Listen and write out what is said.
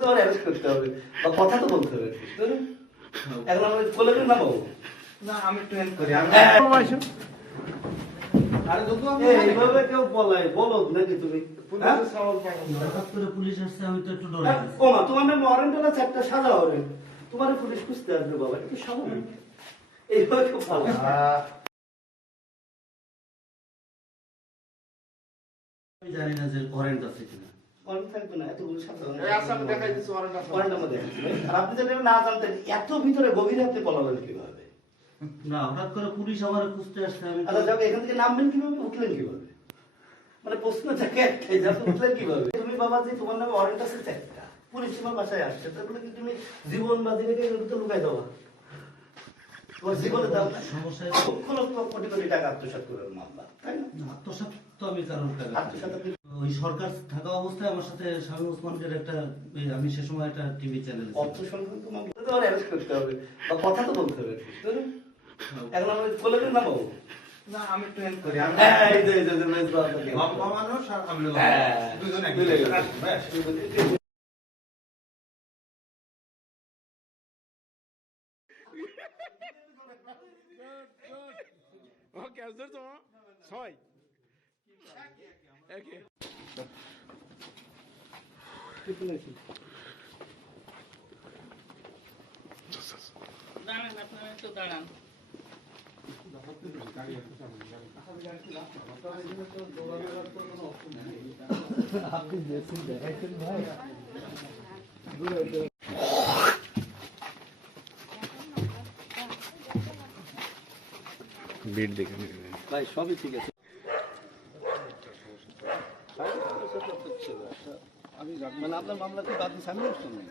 তোমার অ্যারেস্ট করতে হবে বা কথা তো বলতে হবে এখন আমরা বলে দিন না বাবু না আমি একটু হেল্প করি আরে এইভাবে কেউ বলায় বলো নাকি তুমি হঠাৎ করে পুলিশ আসছে, আমি তো একটু ডরে গেছি। ও মা তোমার নাম ওয়ারেন্ট হলো চারটা সাদা ওয়ারেন্ট তোমার পুলিশ খুঁজতে আসবে বাবা একটু স্বাভাবিক এইভাবে কেউ বলে আমি জানি না যে ওয়ারেন্ট আছে কিনা। ওয়ারেন্ট থাকবে না এতগুলো সাদা আমি দেখাই দিচ্ছি ওয়ারেন্ট আছে ওয়ারেন্ট আমাদের আর আপনি যদি না জানতেন এত ভিতরে গভীরে আপনি পলালেন কিভাবে না, হঠাৎ করে পুলিশ আমার খুঁজতে আসছে, আমি তো- আচ্ছা যাবে এখান থেকে নামবেন কিভাবে উঠলেন কিভাবে মানে প্রশ্ন থাকে একটাই যে আপনি উঠলেন কিভাবে তুমি বাবা যে তোমার নামে ওয়ারেন্ট আছে চারটা পুলিশ তোমার বাসায় আসছে তারপরে কি তুমি জীবন বাজি রেখে এগুলো তো লুকাই দেওয়া তোমার জীবনে দাও না সমস্যা লক্ষ লক্ষ কোটি কোটি টাকা আত্মসাৎ করার মামলা তাই না আত্মসাৎ তো আমি কারণ আত্মসাৎ আপনি ওই সরকার থাকা অবস্থায় আমার সাথে শামীম ওসমানের একটা আমি সে সময় একটা টিভি চ্যানেল অর্থ সংক্রান্ত মামলা তো আমার অ্যারেস্ট করতে হবে বা কথা তো বলতে হবে এখন আমরা বলে দিন না বাবু না আমি একটু হেল্প করি এই যে বেশ ভালো থাকে। লম্বা মানুষ আর আমি লম্বা হ্যাঁ, দুজন মিলে একই গেল। ব্যাস Ok, as duas são só aí. É aqui. দাঁড়ান আপনারা একটু দাঁড়ান बीट देखें ভাই সবই ঠিক আছে আমি মানে আপনার মামলা কি বাদ সামনে আসছেন না